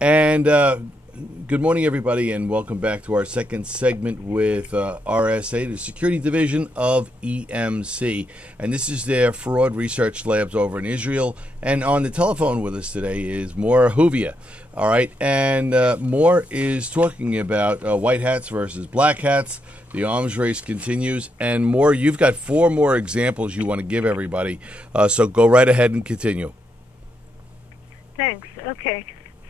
And good morning, everybody, and welcome back to our second segment with RSA, the Security Division of EMC. And this is their fraud research labs over in Israel. And on the telephone with us today is Mor Huvia. All right, and Mor is talking about white hats versus black hats. The arms race continues. And Mor, you've got 4 more examples you want to give everybody. So go right ahead and continue. Thanks. Okay.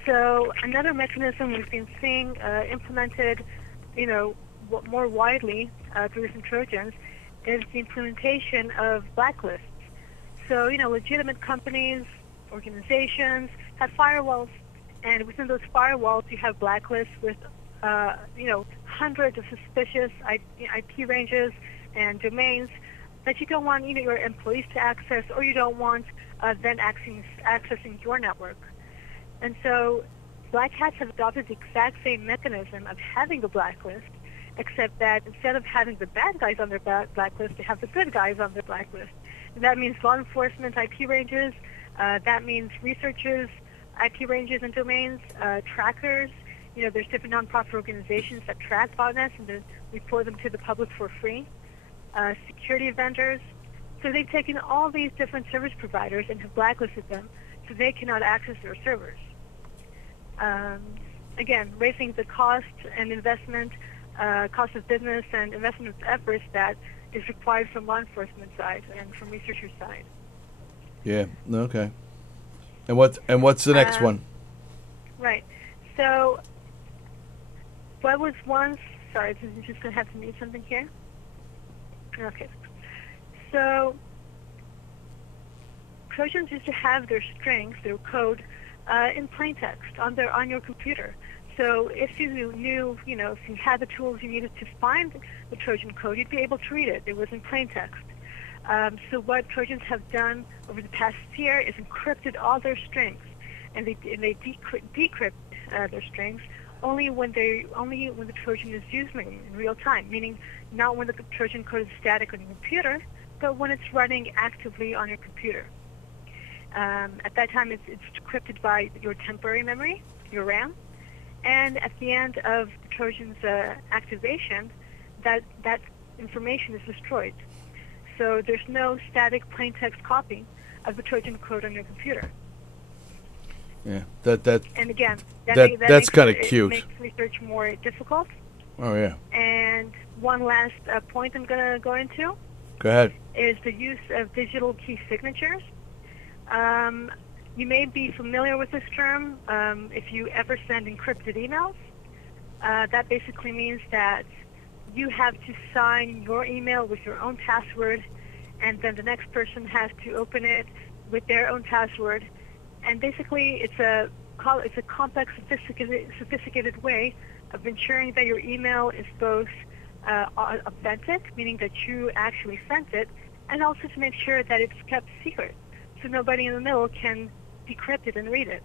So another mechanism we've been seeing implemented, more widely through recent Trojans is the implementation of blacklists. So, legitimate companies, organizations have firewalls, and within those firewalls you have blacklists with, hundreds of suspicious IP ranges and domains that you don't want your employees to access, or you don't want them accessing your network. And so black hats have adopted the exact same mechanism of having a blacklist, except that instead of having the bad guys on their blacklist, they have the good guys on their blacklist. And that means law enforcement IP ranges, that means researchers' IP ranges and domains, trackers. There's different nonprofit organizations that track botnets and then report them to the public for free, security vendors. So they've taken all these different service providers and have blacklisted them so they cannot access their servers. Again, raising the cost and investment, cost of business and investment of efforts that is required from law enforcement side and from researchers side. Yeah. Okay. And what's the next one? Right. So, what was once? Sorry, I'm just going to have to mute something here. Okay. So, Trojans used to have their strings, their code, in plain text on your computer. So if you knew, if you had the tools you needed to find the Trojan code, you'd be able to read it. It was in plain text. So what Trojans have done over the past year is encrypted all their strings, and they decrypt their strings only when the Trojan is using them in real time, meaning not when the Trojan code is static on your computer, but when it's running actively on your computer. At that time, it's decrypted by your temporary memory, your RAM, and at the end of the Trojan's activation, that information is destroyed. So there's no static plain text copy of the Trojan code on your computer. Yeah, and again, that's kind of cute. It makes research more difficult. Oh yeah. And one last point I'm going to go into. Go ahead. Is the use of digital key signatures. You may be familiar with this term if you ever send encrypted emails. That basically means that you have to sign your email with your own password, and then the next person has to open it with their own password. And basically, it's a complex, sophisticated way of ensuring that your email is both authentic, meaning that you actually sent it, and also to make sure that it's kept secret, so nobody in the middle can decrypt it and read it.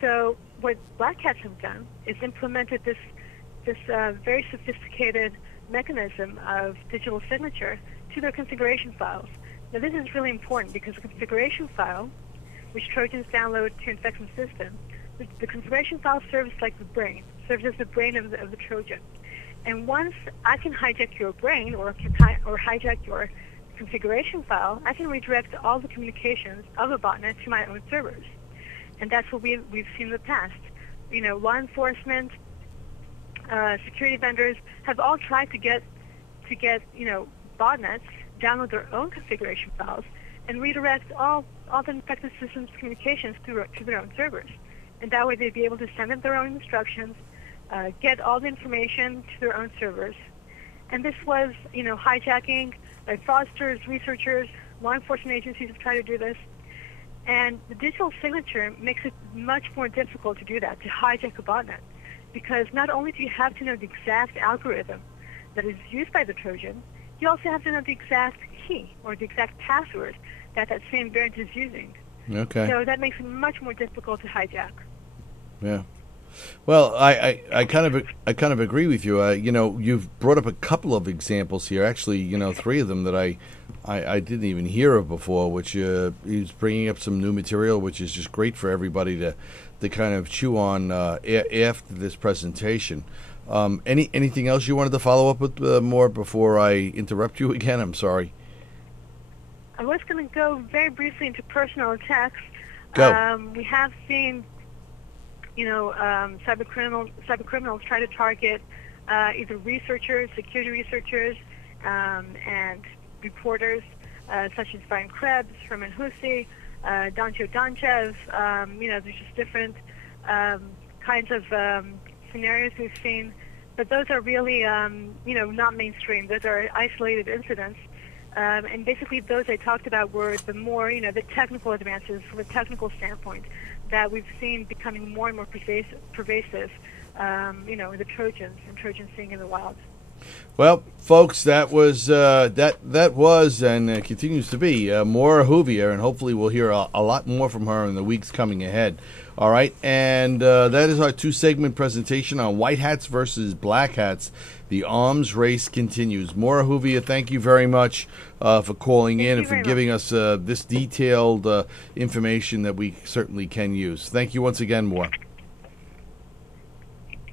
So what black hats have done is implemented this very sophisticated mechanism of digital signature to their configuration files. Now this is really important because the configuration file, which Trojans download to infect the system, the configuration file serves as the brain of the Trojan. And once I can hijack your brain or hijack your configuration file, I can redirect all the communications of a botnet to my own servers. And that's what we've seen in the past. Law enforcement, security vendors have all tried to get botnets download their own configuration files and redirect all the infected systems communications to their own servers. And that way they'd be able to send in their own instructions, get all the information to their own servers. And this was, hijacking by fraudsters, researchers, law enforcement agencies have tried to do this. And the digital signature makes it much more difficult to do that, to hijack a botnet. Because not only do you have to know the exact algorithm that is used by the Trojan, you also have to know the exact key or the exact password that same variant is using. Okay. So that makes it much more difficult to hijack. Yeah. Well, I kind of agree with you. You've brought up a couple of examples here. Actually, 3 of them that I didn't even hear of before. Which is bringing up some new material, which is just great for everybody to kind of chew on after this presentation. Anything else you wanted to follow up with more before I interrupt you again? I'm sorry. I was going to go very briefly into personal attacks. Go. We have seen, cyber criminals try to target either researchers, security researchers, and reporters such as Brian Krebs, Herman Hussey, Dancho Danchev. There's just different kinds of scenarios we've seen, but those are really, not mainstream. Those are isolated incidents. And basically those I talked about were the more, the technical advances from a technical standpoint that we've seen becoming more and more pervasive, the Trojans and Trojan seeing in the wild. Well, folks, that was that was and continues to be Maura Hoovier, and hopefully we'll hear a lot more from her in the weeks coming ahead. All right, and that is our two-segment presentation on white hats versus black hats. The arms race continues. Maura Hoovier, thank you very much for calling in and for giving us this detailed information that we certainly can use. Thank you once again, Maura.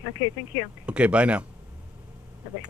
Okay, thank you. Okay, bye now. Bye-bye.